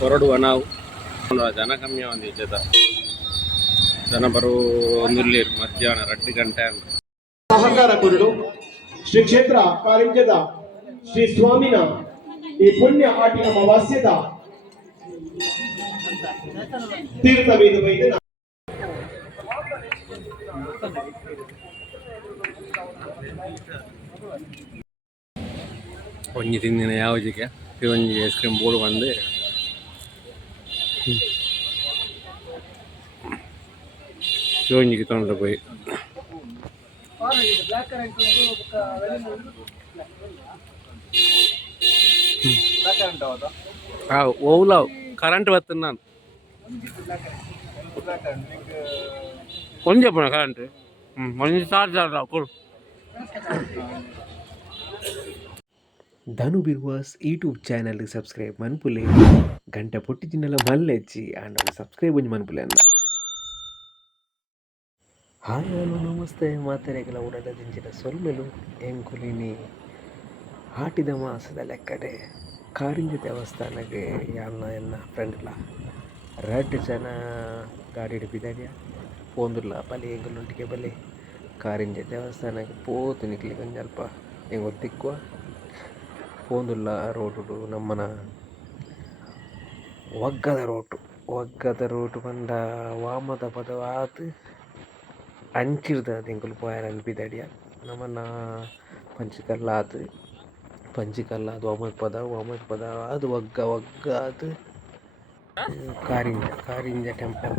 ಹೊರಡುವ ನಾವು. ಜನ ಕಮ್ಮಿ ಒಂದು ಜೊತೆ ಜನ ಬರುವಂದಿಲ್ಲಿ ಮಧ್ಯಾಹ್ನ 2 ಗಂಟೆ ಅಂತ ಸಹಕಾರ ಕುರುಡು ಶ್ರೀ ಕ್ಷೇತ್ರ ಕಾರಿಂಜದ ಶ್ರೀ ಸ್ವಾಮಿನ ಈ ಪುಣ್ಯ ಆಟಿನ ಅಮಾವಾಸ್ಯದ ತೀರ್ಥವೇದ ವೈದ್ಯನ ಒಂಜಿ ತಿಂದಿನ ಯಾವಜಿಗೆ ಒಂಜಿ ಐಸ್ ಕ್ರೀಮ್ ಬೋರ್ಡ್ ಬಂದು ಶಿವಂಜಿಗೆ ತೊಗೊಂಡು ಹೋಗಿ ಓವ್ಲ ಕರೆಂಟ್ ಬರ್ತದೆ ನಾನು కొంచెం కరెంట్ మంచి ಚಾರ್ಜರ್ ಕೊಡು. ಧನು ಬಿರ್ವಾಸ್ ಯೂಟ್ಯೂಬ್ ಚಾನಲ್ಗೆ ಸಬ್ಸ್ಕ್ರೈಬ್ ಮನ್ಪುಲೆ ಗಂಟೆ ಪೊಟ್ಟಿಜಿನೆಲ್ಲ ಮಲ್ಲೆಚ್ಚಿ ಆಂಡ ಸಬ್ಸ್ಕ್ರೈಬ್ ಒಂಜಿ ಮನ್ಪುಲೆ ಅನ್ನ. ಹಾಯ್ ಹಲೋ ನಮಸ್ತೆ ಮಾತೆರೆಗಳ ಉಡದ ದಿಂಚಿನ ಸೊಲ್ಮೆಲು ಎಂಕುಲಿನಿ ಆಟಿದ ಮಾಸದ ಲೆಕ್ಕಡೆ ಕಾರಿಂಜ ದೇವಸ್ಥಾನಕ್ಕೆ ಯಾನ್ನ ಎನ್ನ ಫ್ರೆಂಡ್ಲ 2 ಜನ ಗಾಡಿ ಹಿಡಿದಿದ್ದ ಪೋಂದುಲ್ಲ ಬಲಿ ಎಂಗಲೊಟ್ಟಿಗೆ ಬಲಿ ಕಾರಿಂಜ ದೇವಸ್ಥಾನಕ್ಕೆ ಪೋತು ನಿಕ್ಲಿಕ್ಕೆ ಒಂದು ಸ್ವಲ್ಪ ಹೆಂಗೆ ಗೊತ್ತಿಕ್ಕುವ ಪೋಂದುಲ್ಲ ರೋಡು ನಮ್ಮನ ಒಗ್ಗದ ರೋಟು ಬಂದ ವಾಮದ ಪದ ಆತು ಅಂಚಿರ್ದ ಎಂಕುಲು ಪೋಯನ ಅನ್ಪಿದಡಿಯ ನಮ್ಮನ್ನ ಪಂಚಕಲ್ಲಾತು ವಾಮದ ಪದ ಅದು ಒಗ್ಗ ಅದು ಕಾರಿಂಜ ಟೆಂಪಲ್.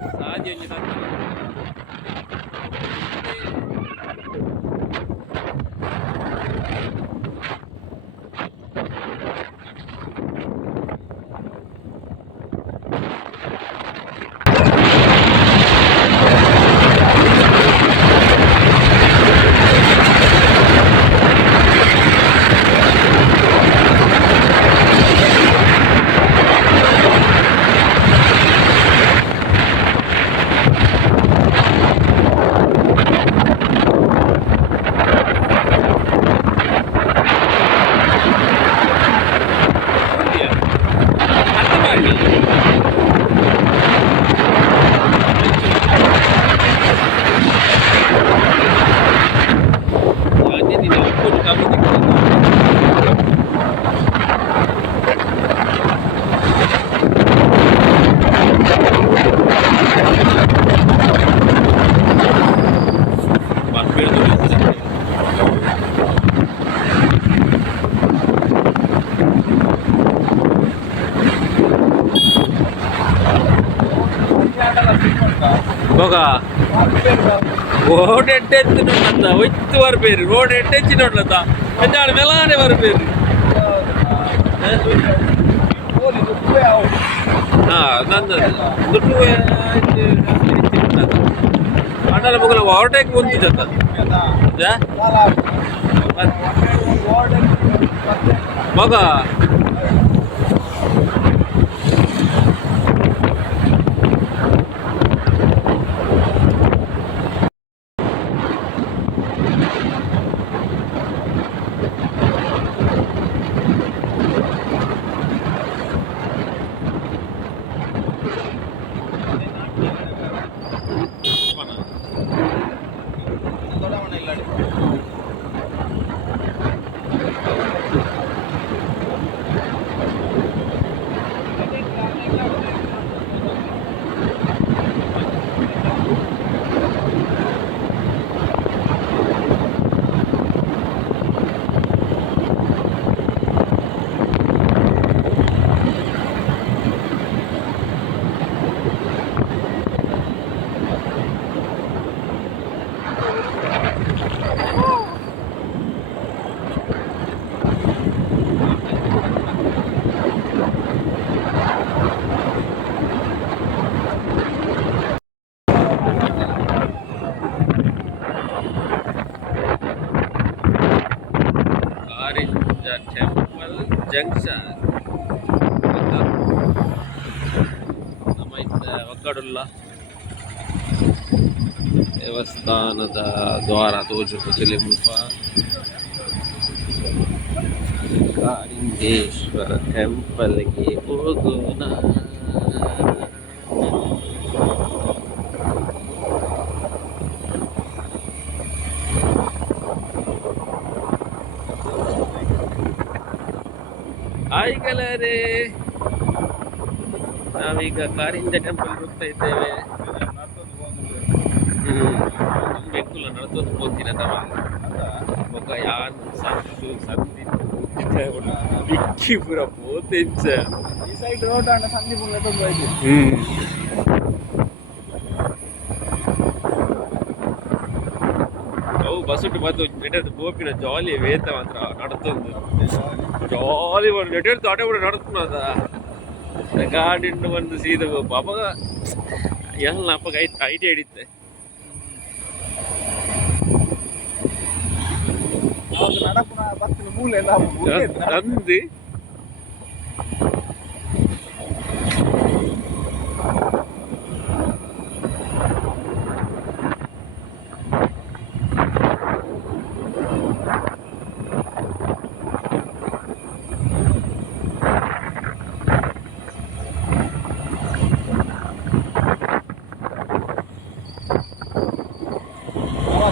ఒక రోడ్ ఎట్టెత్తినట్ల వచ్చి వారి పేరు రోడ్ ఎట్టెచ్చినట్లత కొంచెం మెల్లగానే వారి పేరు దుడ్డు అట్లా ముగ్గురు ఓవర్టేక్ ముందు చెప్తా మగ ಟೆಂಪಲ್ ಜಂಕ್ಷನ್ ಒಗ್ಗಡುಲ್ಲ ದೇವಸ್ಥಾನದ ದ್ವಾರ ತೋಜುತ್ತಿಲೆ ಮುಲ್ಪ ಕಾರಿಂಜೇಶ್ವರ ಟೆಂಪಲ್ಗೆ ಹೋಗೋಣ. ಹಾಯ್ ಕಲರೇ, ನಾವೀಗ ಕಾರಿಂಜ ಟೆಂಪಲ್ ಹೋಗ್ತಾ ಇದ್ದೇವೆ. ಬೆಂಕುಲ ನಡ್ಕೊಂಡು ಹೋಗ್ತೀನಿ ಅಥವಾ ఒక యాన్ సందు సంది బిక్కి పూర పోతెంచ ಈ ಸೈಡ್ ರೋಡ್ ಅಣ್ಣ ಸಂಧಿ ಮುಂದೆ ತುಂಬ ಇದೆ. ಅವು ಬಸ್ಸುಟ್ಟು ಬಂದು ನೆಟ್ಟದ್ದು ಬೋಪಿನ ಜಾಲಿ ವೇತ ಮಾತ್ರ ನಡ್ತಂದು ಜಾಲಿ ಬಂದು ನೆಟ್ಟದ್ದು ಆಟ ಕೂಡ ನಡ್ತದ ಗಾಡಿಂಡು ಬಂದು ಸೀದ ಅಪ್ಪಗ ಎಲ್ಲ ಅಪ್ಪಗ ಐಟಿ ಹಿಡಿತೆ. ನಡಪುನ ಬತ್ತಿನ ಮೂಲೆ ಎಲ್ಲ ನಂದು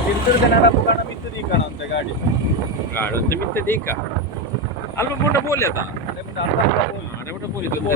ತಿರುತಿರುಗ ನಡಪು ಕಾಣ ಮಿತ್ತದಿ ಕಾಣ ಅಂತ ಗಾಡಿ ಗಾಡೊಂದು ಮಿತ್ತದ ಈಗ ಅಲ್ಪ ಮುಂಡ ಬೋಲಿ ಅದ ಅಡೆ ಬೋಲಿ ರೋಡ್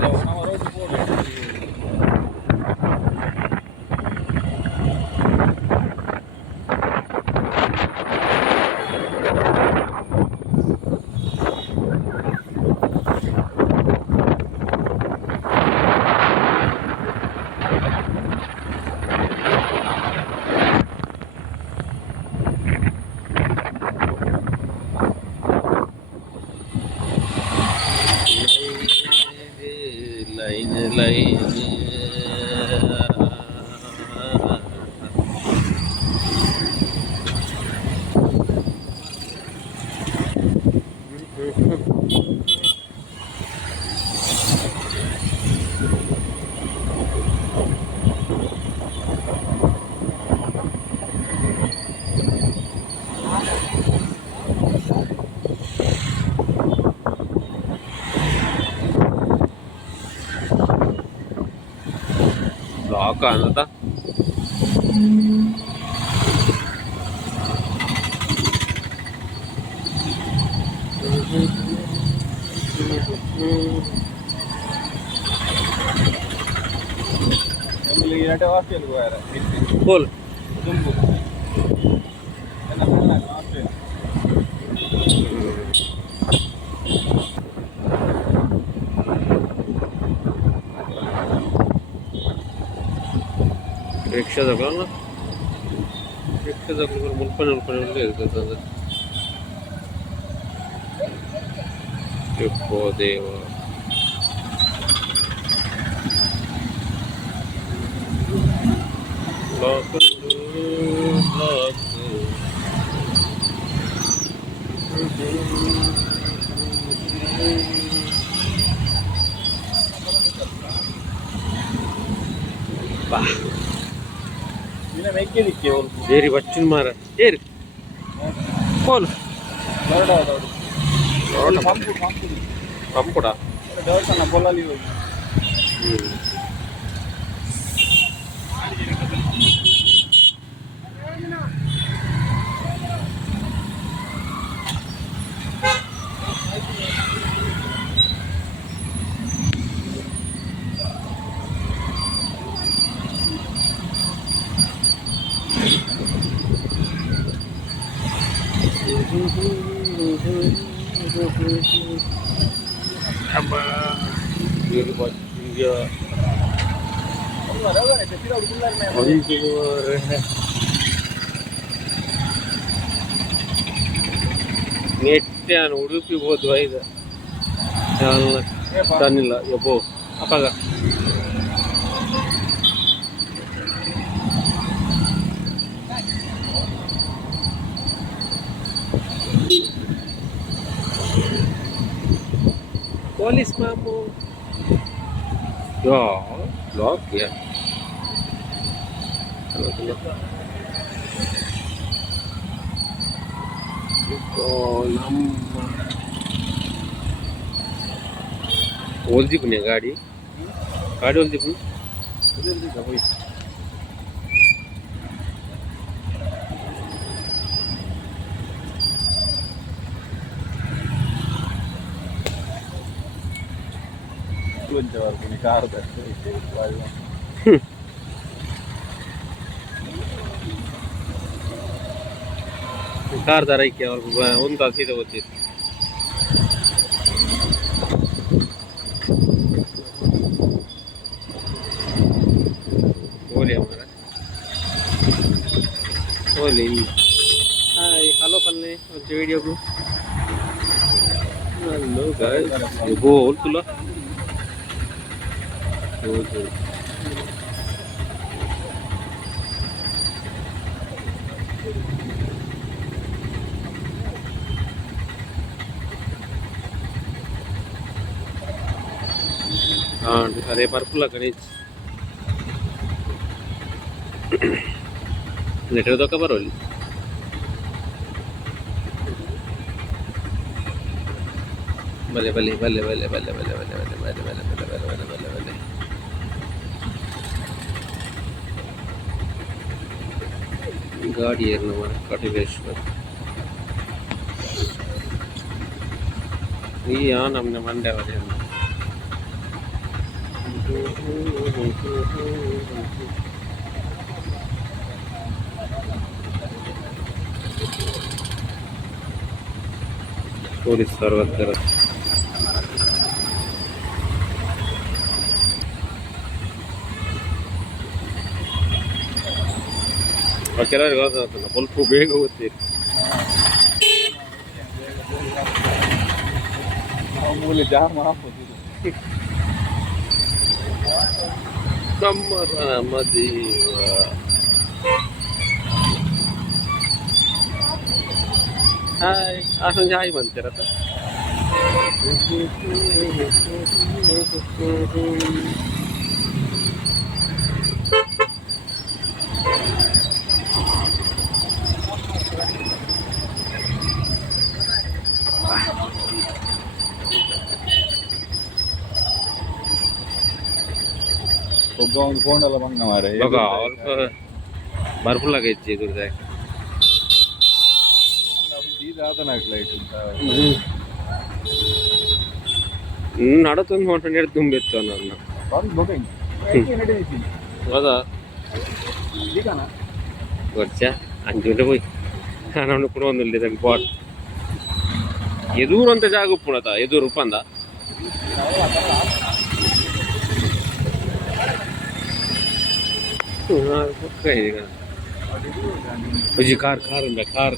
ಲೈನ್ ಬ್ಲಾಕ್ ಅನ್ನದ ಎರಡು ಹಾಸ್ಟೆಲ್ ಹೋಗ್ಯಾರ ಬೋಲ್ ತುಂಬು ಎಲ್ಲ ಹಾಸ್ಟೆಲ್ ರಿಕ್ಷಾ ತಗೊಳ್ಳೋಣ. ರಿಕ್ಷಾ ತಗೊಂಡು ಮುಲ್ಪನೆ ಇರ್ತದೆ ಅದು. ಯಪ್ಪೋ ದೇವ, ಬ್ಲಾಕ್ ಬಾ ಮೆಕ್ಕಿಲಿಕ್ಕೆ ಬೇರೆ ಬಚ್ಚಿನ ಮಾರ ಏರಿ ಕೋಲು ಪಂಪುಡ ದೇವಸ್ಥಾನ ಪೊಲಲ್ಲಿ ಹೋಗಿ ನೆಟ್ಟೆ ನಾನು ಉಡುಪಿ ಹೋದ್ವ ಈಗ ತಾನಿಲ್ಲ ಯಬ್ಬೋ ಅಪ್ಪಾಗ Polis mamu. Ya, blok ya. Kalau nama. Old punya गाड़ी गाडी होती पण तुमच्यावर कोणी कार कार धरा की और उनका सीधे होती बोले हमारा बोले हाय हेलो पल्ले और वीडियो को हेलो गाइस बोल तुला हाँ अरे पर्पल गणेश लेटर तो कबर होली भले भले भले भले भले भले भले भले भले भले भले भले भले भले भले गाड़ी है ना कटिवेश्वर ये यहाँ हमने मंडे वाले टूरिस्ट सर्वत्र ಕೆಲವರಿಗೆ ಗೊತ್ತಾಗ್ತಲ್ಲ ಸ್ವಲ್ಪ ಬೇಗ ಓದ್ತೀರಿ ಮಾಮೂಲಿ ಜಾಮ್ ಹಾಕೋದು ಕಮ್ಮರ ಮದೀವ ಹಾಯ್ असं हाय म्हणते आता गाऊन कोणाला मग ना मारे बघा भरपूर लागायची दूर जाय ನಡತೊಂದು ಹೊಂಟು ತುಂಬಿತ್ತು ನನ್ನ ಹೌದಾ ವರ್ಷ 5 ಗಂಟೆ పోయి ನಾನು ಕೂಡ ಒಂದು ಇಲ್ಲಿ ಬಾಟ್ ಎದುರು ಅಂತ ಜಾಗ ಉಪ್ಪುಣತ ಎದುರು ಉಪ್ಪಂದ जी कार कार अंदा कार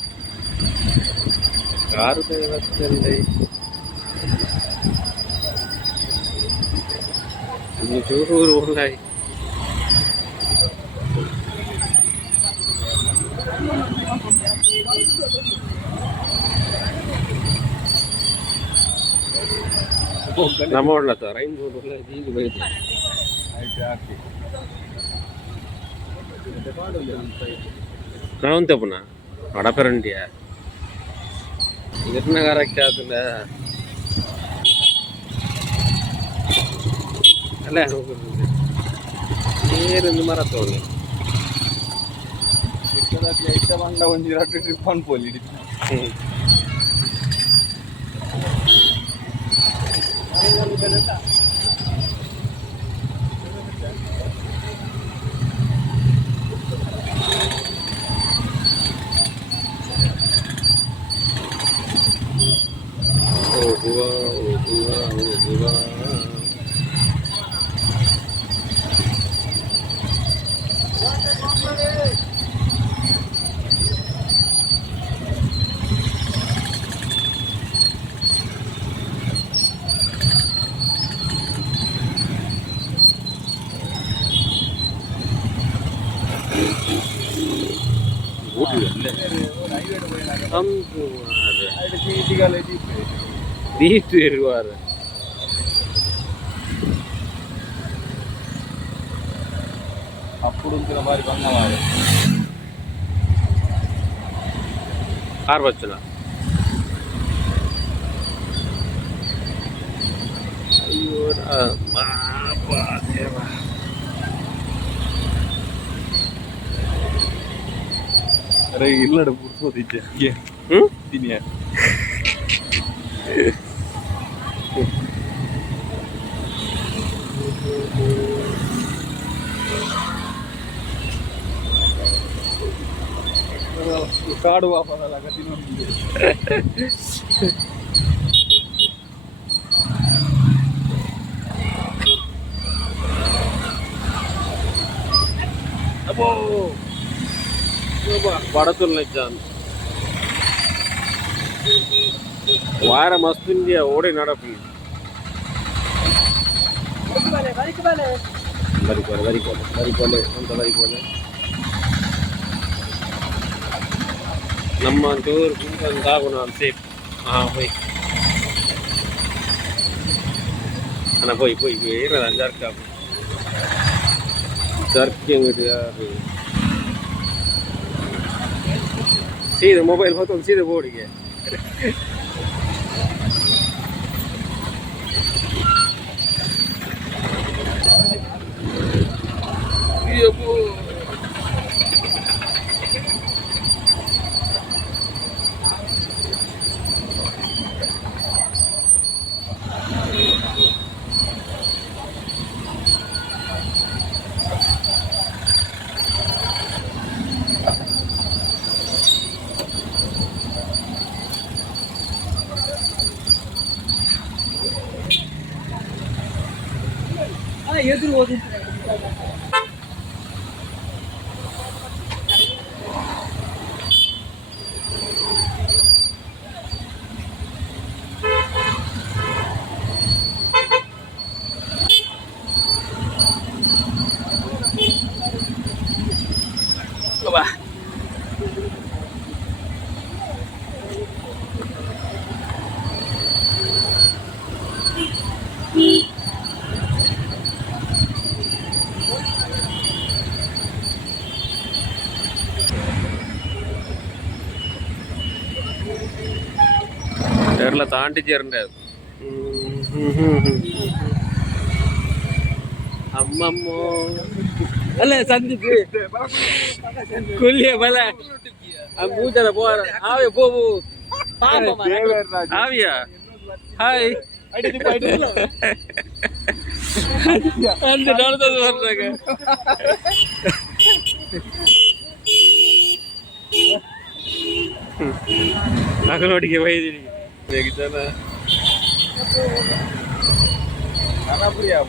कार पे वक्तंदे ये जोर होलाई नमोडला तर राईन बोलला जी बैठ काउंट पुन्हा वडापेरंटी ಗಿರ್ನಗಾರಕ್ಕೆ ಅದನ್ನ ಅಲ್ಲೇ ಹೋಗುದು ನೀರಿಂದ ಮರ ತಗೊಂಡು ಇಷ್ಟ ಬಂದ ಒಂದು 2 ಟ್ರಿಪ್ ಅನ್ಪೋಲಿ అప్పుడు మరి కొన్నవారు కార్ వచ్చిన ಅಯ್ಯೋ ರಾಮ ದೇವ. ಅರೆ ಇಲ್ಲಡ ಪುರ್ಸೋದಿದ್ದೆ ಹ್ಮ್ ತಿನ್ನಿಯ ಕಾಡು ವಾಪರಲ್ಲ ತಿನ್ನೊಂದು ಅಬ್ಬೋ పడుతున్నాయి నిజాన్ని వారం వస్తుంది ఓడి నడపి వరికోలే అంత వరికోలే ನಮ್ಮ ಚೂರು ಕುಂತ ಆಗೋಣ ಸೇಫ್ போய் அண்ணா போய் ஏறதான் ஜர்க்கா ஜர்க்கு எங்கிட்டு சீதை மொபைல் பார்த்து சீதை போடுங்க ಎದುರು ಹೋಗಿ കേരള താണ്ടി ചേരണ്ട അമ്മമ്മോ അല്ലേ സന്ധിക്ക് കൊല്ലിയ ബല പൂജന പോവാ ആവിയ പോവൂ ആവിയ ഹായ് அந்த நடந்தது வர்றாங்க அகலோடிக்க வயது देखना खाना प्रिया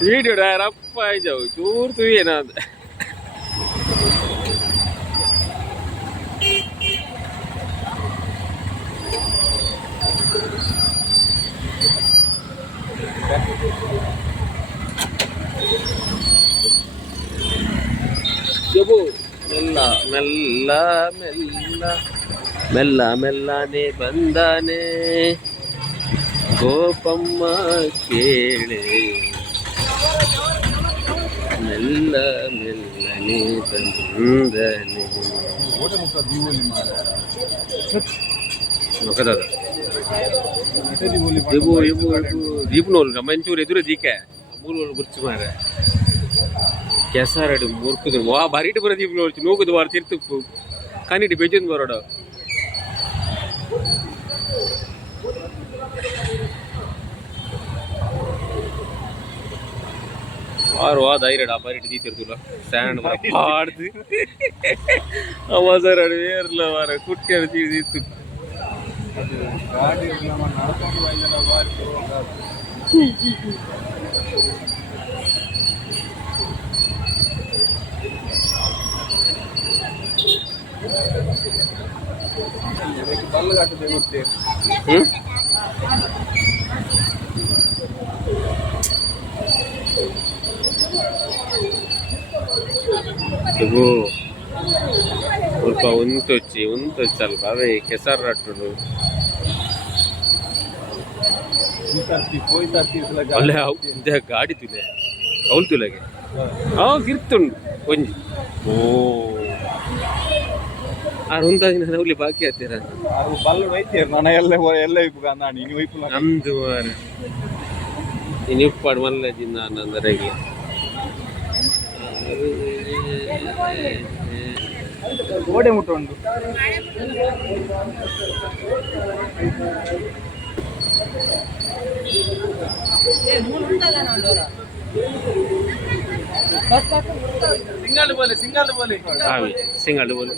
वीडियो डायर अप आई जाओ दूर तू ये ना जबो मेल्ला मेल्ला मेल्ला मेल्ला मेल्लाने बंदाने गोपम्म केळे मेल्ल मेल्लने बंदने नोकदादा इबो इबो दीपनोल मंचूर एदुरे दीके अमूल गुर्च मारे ಕೆಸಾರಡು ಮುರ್ಕುದು ವಾ ಬರಿಟ್ ಬರ ದೀಪ ನೋಡ್ತಿ ನೋಗುದು ವಾರ ತಿರ್ತು ಕಾನಿಟ್ಟು ಬೆಜನ್ ಬರೋಡ ವಾರ ವಾ ಧೈರ್ಯಡ ಬರಿಟ್ ದೀತಿರ್ತುಲ ಸ್ಟ್ಯಾಂಡ್ ಬರ ಪಾಡ್ದು ಅವಸರಡು ವೇರ್ಲ ವಾರ ಕುಟ್ಟಿ ಅಡ್ತಿ ದೀತು ಗಾಡಿ ನಮ್ಮ ನಡ್ಕೊಂಡು ಹೋಗಿಲ್ಲ ಬಾರಿ बल्ल काटते गुट्टे ఇగో ಸ್ವಲ್ಪ ಉಂತೊಚ್ಚಿ ಅಲ್ಪ ಅವೇ ಕೆಸರು ರಟ್ಟುಡು ಅಲ್ಲೇ ಅವು ಗಾಡಿ ತುಲೆ ಅವಳು ತುಲೆಗೆ ಅವು ಕಿರ್ತುಂಡು ಒಂಜಿ ಓ ಅರುಂತಾಗಿ ನಾನು ಹೋಗ್ಲಿ ಬಾಕಿ ಹತ್ತಿರ ಅದು ಬಲ್ಲಡು ಐತೆ ನಾನು ಎಲ್ಲ ಇಪ್ಪು ನಾನು ಇನ್ನು ಇಪ್ಪು ನಮ್ದು ಮಾರ ಇನ್ನು ಪಾಡು ಮಲ್ಲ ಜಿನ್ನ ಅಂದರೆ ಗೋಡೆ ಮುಟ್ಟ ಉಂಟು ಸಿಂಗಲ್ ಬೋಲೆ ಸಿಂಗಲ್ ಬೋಲು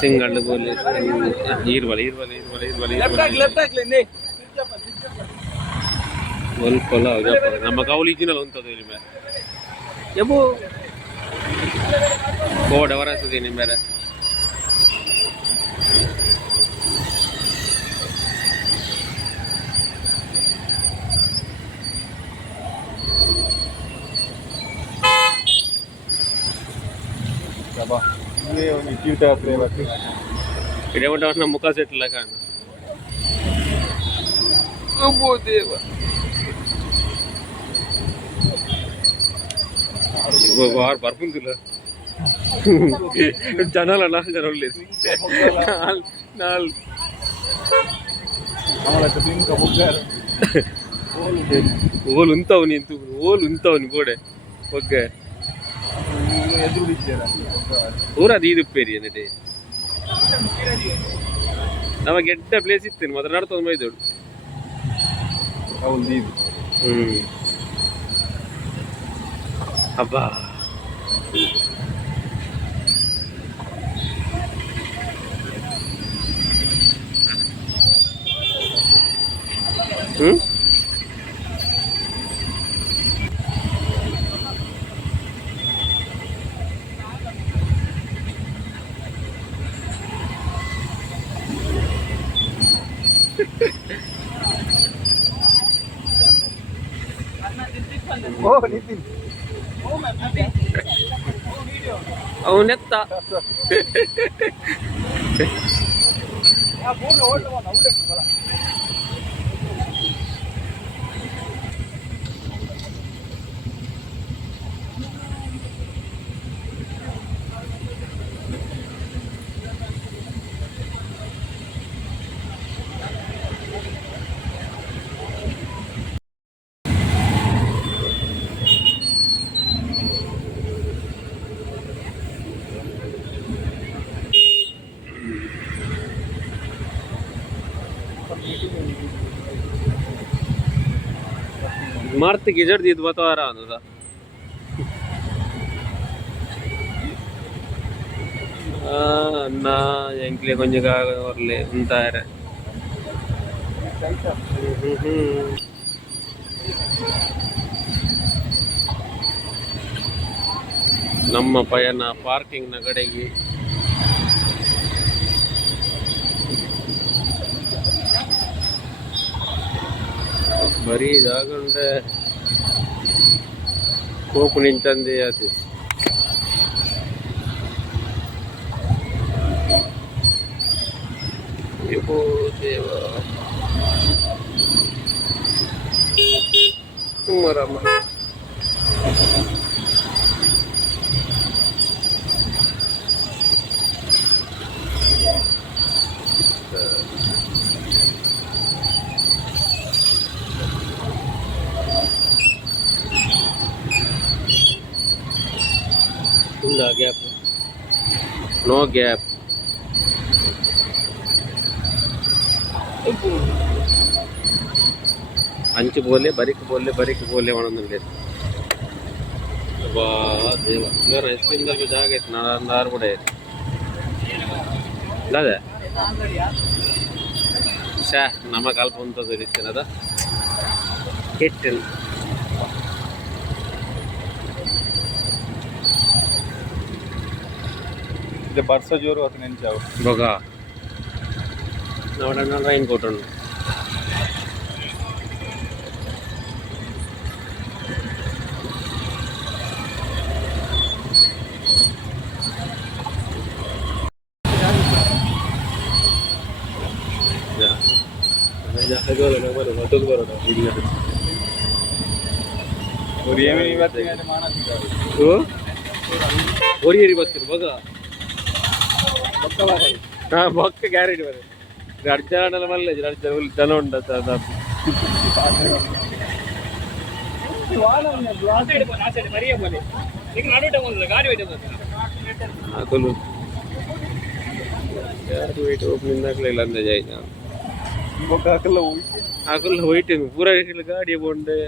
ಸಿಂಗಲ್ ಬೋಲೆ ಈರ್ವಲೆ ಒಲ್ಪಲ್ಲ ನಮ್ಮ ಕೌಲಿಜಿನಲ್ಲ ಉಂಟದು ಇಲ್ಲಿ ಮೇಲೆ ಎಬೋ ಕೋಡ ವರಸದೆ ನಿಮ್ಮ ಬೇರೆ ಇಡೇ ನಮ್ಮ ಮುಖ ಸೆಟ್ಲ ಕಾಣ ದೇವ వారు పరుపుందిಲ್ಲ జనాలు జనాలు లేదు ಓಲ್ ಉಂತವ್ ನಿಂತು ಓಲ್ ಉಂತವ್ ನಿ ಗೋಡೆ ಒಗ್ಗೆ ಊರದು ಇದು ಪೇರಿ ಅನ್ನಟೆ ನಮಗೆ ಎಡ್ಡ ಪ್ಲೇಸ್ ಇತ್ತೇನೆ ಮಾತ್ರ ನಡ್ತೊಂದು ಮೈದೋಡು ಅಬ್ಬಾ ಅವನೆತ್ತ Marta gijar di dua tuh arah anu dah. Nah, yang kalian kan juga orle entar. Nama payana parking nagadegi. ಬರೀ ಜಾಗ ಉಂಟೆ ಕೋಪು ನಿಂತಂದೆ ಅದು ದೇವ ಮರಮ್ಮ gap, no gap. अंच बोले बरिक बोले म्हणून वाह देवा मेरा आइसक्रीम दर पे जाके नार बड़े दादा शा नमक अल्प ಅಂತ ಇರುತ್ತೇನದ ಕೆಟ್ಟಲ್ ಇದು ಬರ್ಸ ಜೋರು ಅದು ನೆಂಚಾವು ಬಗ ನೋಡೋಣ ರೈನ್ ಕೋಟ್ ಉಂಟು और ये भी नहीं बात है माना ओरियरी बघतील बघा हा बघ गॅरेज मध्ये अडचणाला म्हणलं जन ఉండదు ಹೋಯ್ತು ಪೂರ ಗಾಡಿ ಬಂಡೆ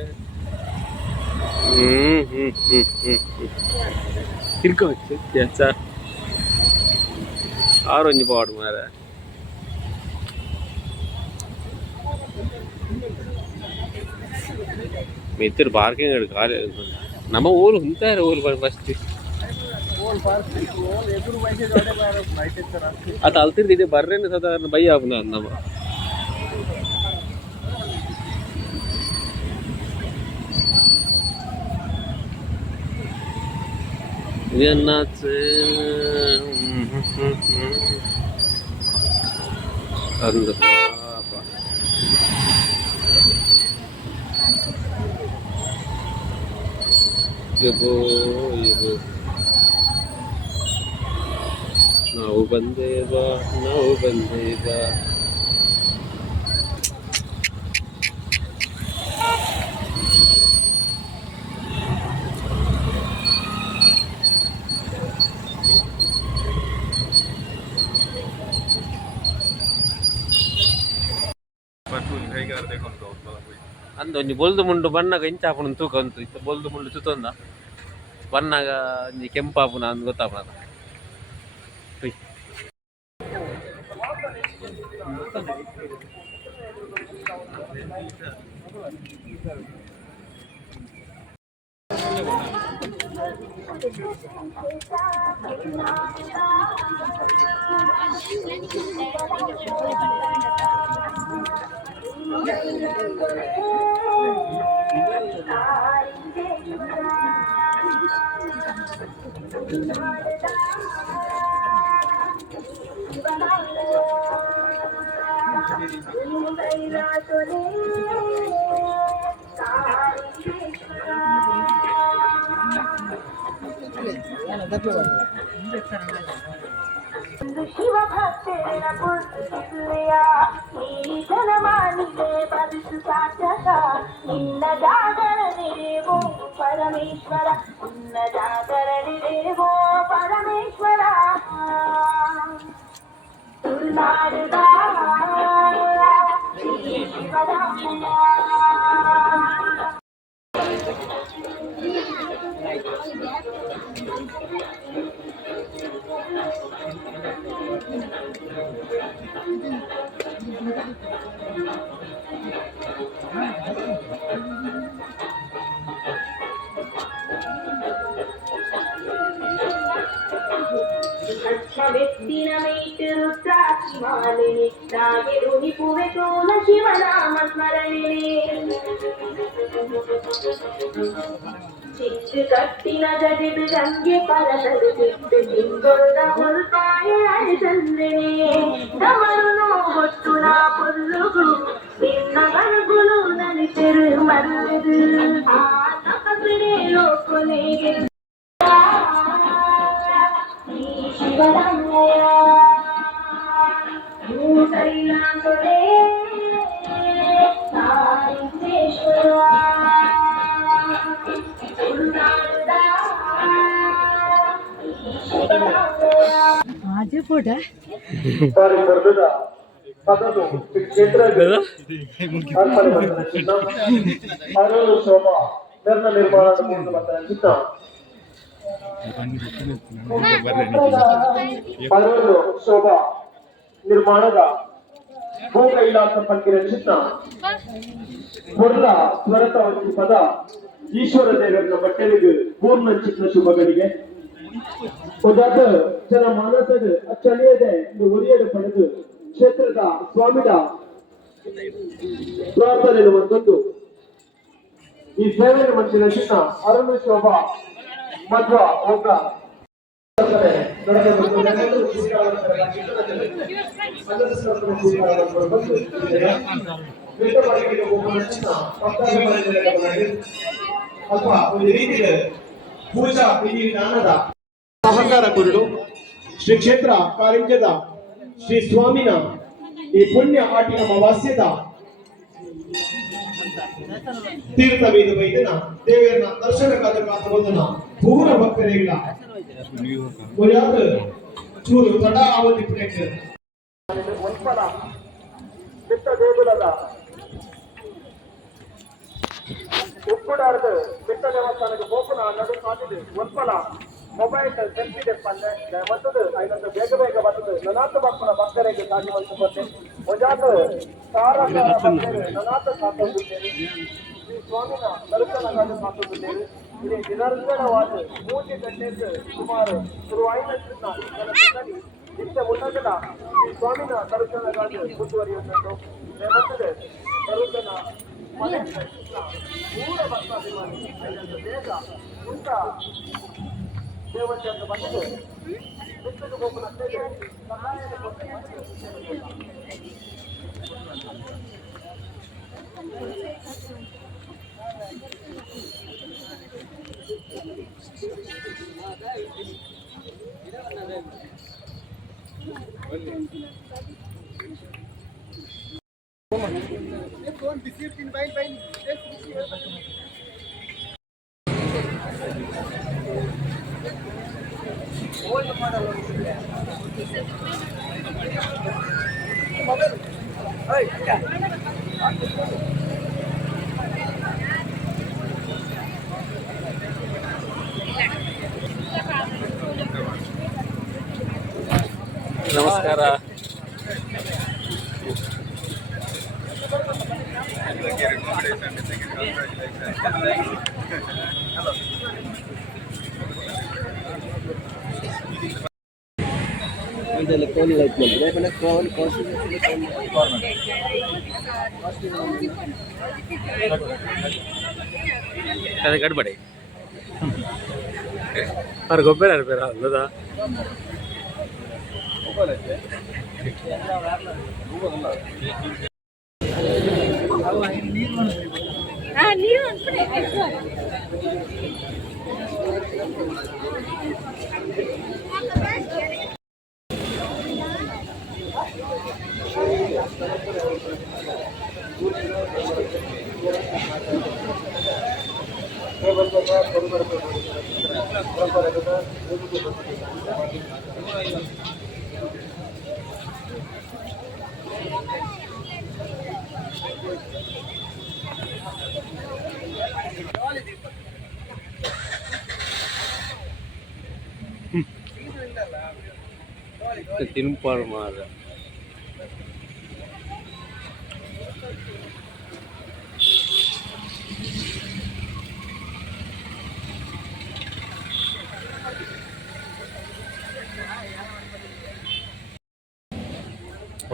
ತಿರ್ಕೋవచ్చు याचा ఆరెంజ్ పాడు మారే మిత్రు పార్కింగ్ కాలే ನಮ್ಮ ಓಲ್ ಹುಂತಾರೆ ಓಲ್ ಫಸ್ಟ್ ಅದು ಅಲ್ತಿರ್ತಿದೆ ಬರ್ರೇನೆ ಸಾಧಾರಣ ಬೈ ಆಪುನ ನಮ್ಮ Viennace அந்த பாப்பா ಯಬೋ ಯಬೋ ನಾವು ಬಂದೇ ಬಾ ಅಂದು ಒಂಜಿ ಬೊಲ್ದು ಮುಂಡು ಬಣ್ಣಗ ಇಂಚಾಪುನ ತೂಕ ಉಂಟು ಇತ್ತ ಬೊಲ್ದು ಮುಂಡು ತುತ್ತೊಂದ ಬಣ್ಣಗ ಒಂಜಿ ಕೆಂಪಾಪುನ ಅಂದ್ ಗೊತ್ತಾಪುನ ಶಿವ ಭಕ್ತನ ಪುರುಷಿಯ ಈ ಜನಮಾನಿಗೆ ಬಲಿಸು ಸಾಧಕ ನಿನ್ನ ಜಾಗರಣಿರೇವೋ ಪರಮೇಶ್ವರ ನಿನ್ನ ಜಾಗರಣಿರೇವೋ ಪರಮೇಶ್ವರ ತುಳುನಾಡುದ ಶಿವರಾಮಯ್ಯ ವ್ಯಕ್ತಿನ ಮೀಟು ರುದ್ರಾಕ್ಷಿ ಮಾಲೆ ನಿಟ್ಟಾಗಿರುನಿ ಪುವೆ ತೋಲ ಶಿವನಾಮ ಸ್ಮರಣೆ ಚಿಟ್ಟು ಕಟ್ಟಿನ ಜಡಿದು ಗಂಗೆ ಪರಸಲು ಚಿಟ್ಟು ತಿಂಗೊಳ್ಳ ಮುಲ್ಪಾಯ ಅಳಿಸಂದ್ರೆನೆ ಗಮನು ನೋಗೊಟ್ಟು ನಾ ಪುಲ್ಲುಗು ನಿನ್ನ ಗಣಗುಲು ನಲಿತೆರು ಮರುದು ಆ ತಪಸ್ಸನೆ ಲೋಕೊನೆಗೆ ಶಿವರಾಮಯ್ಯ ಭೂತೈಲಾಂತೊಡೆ ಸಾರಿಂದೇಶ್ವರ आजे फोट है ಶೋಭಾ ನಿರ್ಮಾಣ ಶೋಭಾ ನಿರ್ಮಾಣದ ಭೂ ಕೈಲಾಸ ಪಂಕಿನ ಚಿತ್ರ ಹೊರಲ ಸ್ವರತ ಪದ ಈಶ್ವರ ದೇವರ ಬಟ್ಟೆಲಿಗೆ ಪೂರ್ಣ ಚಿತ್ರ ಶುಭಗಳಿಗೆ ಉದಾತ ಜನ ಮಾನಸದ ಅಚ್ಚಳಿಯದೆ ಉರಿಯಡೆ ಪಡೆದು ಕ್ಷೇತ್ರದ ಸ್ವಾಮಿಡ ಪ್ರಾರ್ಥನೆ ಒಂದೊಂದು ಈ ಸೇವೆಯ ಮನಸ್ಸಿನ ಚಿನ್ನ ಅರುಣ ಶೋಭಾ ಮಧ್ವ ಹೋಗ ಅಥವಾ ಒಂದು ರೀತಿಯ ಪೂಜಾ ವಿಧಿ ವಿಧಾನದ ಸಹಕಾರ ಕುರುಡು ಶ್ರೀ ಕ್ಷೇತ್ರ ಕಾರಿಂಜದ ಶ್ರೀ ಸ್ವಾಮಿನ ಈ ಪುಣ್ಯ ಆಟಿನ ಅಮಾವಾಸ್ಯದ ತೀರ್ಥವೇದ ವೈದ್ಯನ ದೇವರನ್ನ ದರ್ಶನಕ್ಕಾದ ಕಾತುವಂದನ ಪೂರ ಭಕ್ತರಿಲ್ಲ ಒಳ್ಯಾದ ಚೂರು ತಡ ಅವಧಿ ಪ್ರೇಕ್ಷ ಒಂದ್ಸಲ ಬಿಟ್ಟ ದೇಗುಲದ ಉಪ್ಪುಡಾರ್ದು ಬೆಟ್ಟ ದೇವಸ್ಥಾನಕ್ಕೆ ಹೋಗುನ ನಡು ಸಾಧಿದೆ ಒಂದ್ಸಲ ಮೊಬೈಲ್ ಸೆಲ್ಫಿ ತೆಪ್ಪಂದೆ ಮತ್ತದು ಐನೊಂದು ಬೇಗ ಬೇಗ ಬರ್ತದೆ ನನಾಥ ಮಕ್ಕಳ ಭಕ್ತರಿಗೆ ಸಾಗಿ ಬಂದು ಒಜಾತ ಸಾರ ನನಾಥ ಸಾಕೊಂಡಿದ್ದೇನೆ ಶ್ರೀ ಸ್ವಾಮಿನ ದರ್ಶನಗಳನ್ನು ಸಾಕೊಂಡಿದ್ದೇವೆ ಇಲ್ಲಿ ನಿರಂತರವಾದ 3 ಗಂಟೆ ಸುಮಾರು ಶುರುವಾಯಿನ ನಿತ್ಯ ಉನ್ನತದ ಶ್ರೀ ಸ್ವಾಮಿನ ದರ್ಶನಗಳನ್ನು ಮುಂದುವರಿಯುವುದು ಮತ್ತದೆ ದರ್ಶನ ಮೂಲ ಭಕ್ತಾಭಿಮಾನಿ ಬೇಗ ಉಂಟ ದೇವತೆಯನ್ನು ಬಂದು ಬಿಟ್ಟಕ್ಕೆ ಹೋಗುವ ಸಹಾಯದ ನಮಸ್ಕಾರ. అది గడబడి మరి గొప్ప లేదా ತಿನ್ಪಾಡು ಮಾರ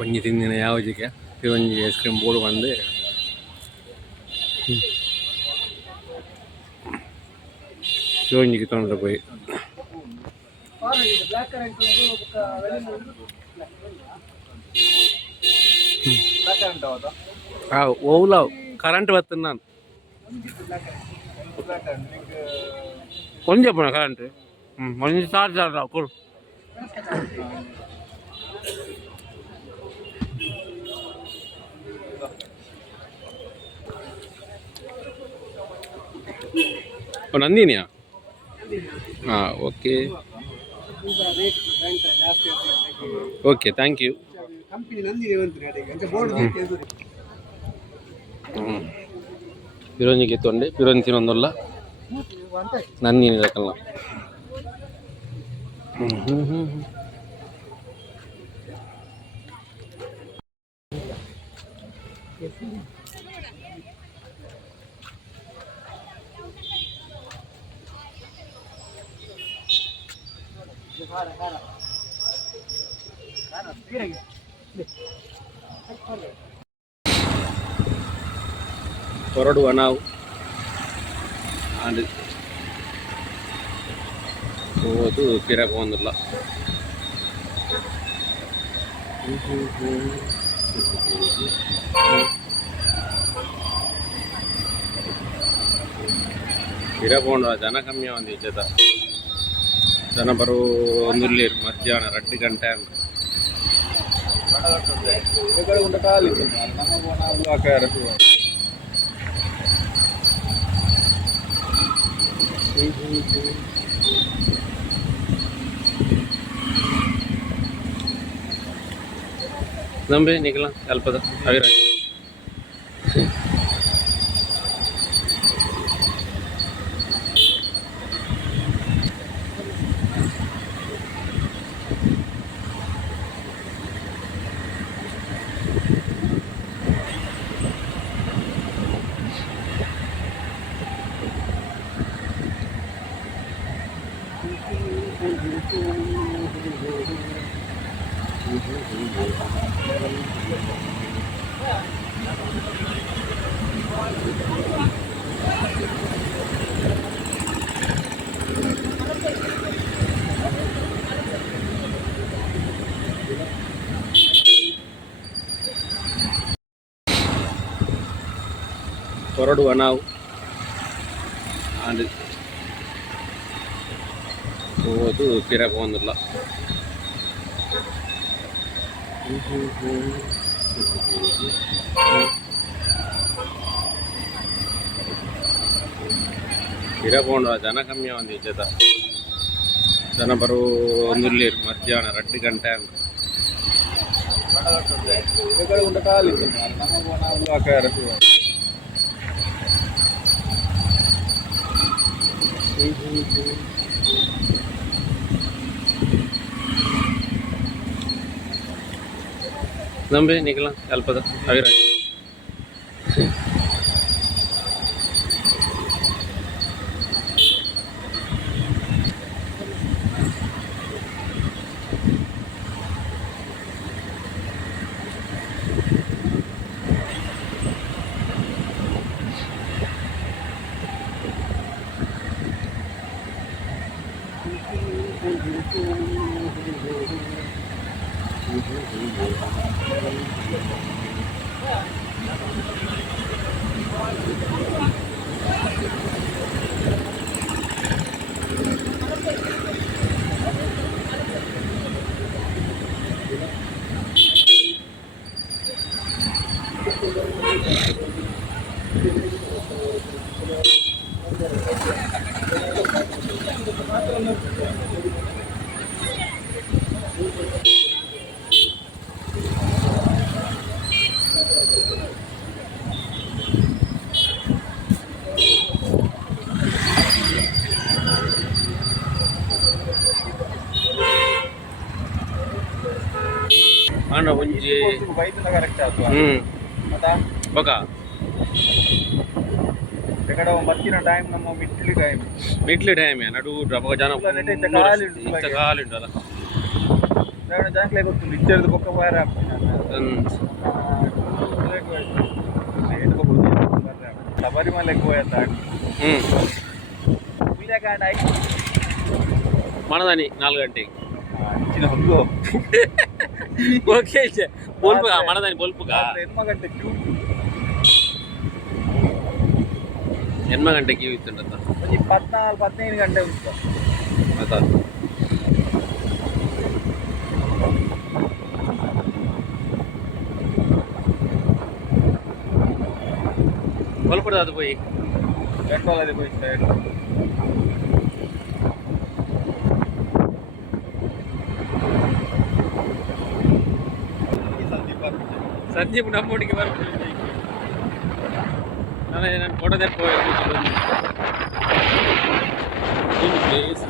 ಒಂಜಿ ತಿಂದಿನ ಯಾವಜಿಗೆ ಒಂಜಿ ಐಸ್ ಕ್ರೀಮ್ ಬೋರ್ಡ್ ಬಂದು ಒಂಜಿಗೆ ತೊಗೊಂಡು ಹೋಗಿ ಓವ್ಲ ಕರೆಂಟ್ ಬರ್ತದೆ ನಾನು కొంచెం కరెంట్ మంచి చార్జర్ రావు కొడు ನಂದಿನಿಯಾ ಹಾಂ ಓಕೆ ಓಕೆ ಥ್ಯಾಂಕ್ ಯು పిరోంజికి ఎత్తుండి పిరోంజి తినొందుల్ల నందిని రకల్న ಹೊರಡುವ ನಾವು ಅದು ಹೋದು ಕಿರಕ್ಕೆ ಬಂದಿಲ್ಲ ಕಿರಕೊಂಡು ಜನ ಕಮ್ಮಿ ಒಂದು ಜೊತೆ ಜನಪರು ಒಂದುರ್ಲೇರು ಮಧ್ಯಾಹ್ನ 2 ಗಂಟೆ ಅಂತ ఇక్కడ ఉండ కాలి నమ్మ పోనా ఉగాకార ನಂಬೆ ನಿಕಲ ಅಲ್ಪದ ಅವಿರ ಹೊರಡುವ ನಾವು ಅಂಡ್ ಹೋಗೋದು ತಿರಕ್ಕೆ ಒಂದಿಲ್ಲ ತಿರಕೊಂಡ್ರ ಜನ ಕಮ್ಮಿ ಒಂದು ಜೊತೆ ಜನ ಬರೋ ಒಂದುರ್ಲೇರು ಮಧ್ಯಾಹ್ನ 2 ಗಂಟೆ ಅಂತ ఇక్కడ ఉండ కాలి నమ్మ పోనా ఉగాకార ನಂಬೆ ನಿಕಲ ಅಲ್ಪದ ಅವಿರ ಆಂಡ ಒಂಜಿ ಬೈತನ ಕರೆಕ್ಟ್ ಆತು ಮತ್ತ ಬಕ ఇక్కడ మధ్యన టైం నమ్మ ಮಿಟ್ಲಿ ಟೈಮ್ ನಡು ಬಕ ಜನ ಇಂತ ಕಾಲಿಂಡು ಅಲ್ಲ నేను దాంట్లో ಗೊತ್ತು ಇಚ್ಚರ್ದು ಬೊಕ್ಕ ಬಾರ ಶಬರಿಮಲೆ ఎక్కువ మనదని 4 గంటకి ఇచ్చిన హంగు ఓకే బోల్పుగా మనదని బోల్పుగా ఎన్మ గంటకి ఇస్తుంటా 14-15 ಗಂಟೆ ಉಂಟು ಅದ ಬಲ್ಪುರ ಅದು போய் ಪೆಟ್ರೋಲ್ ಅದು போய் ಸೈಡ್ ಸಂದೀಪ್ ನಮ್ಮೊಟ್ಟಿಗೆ ಬರ್ಬೋದು ನಾನು ಫೋಟೋದಲ್ಲಿ ಪ್ಲೇಸ್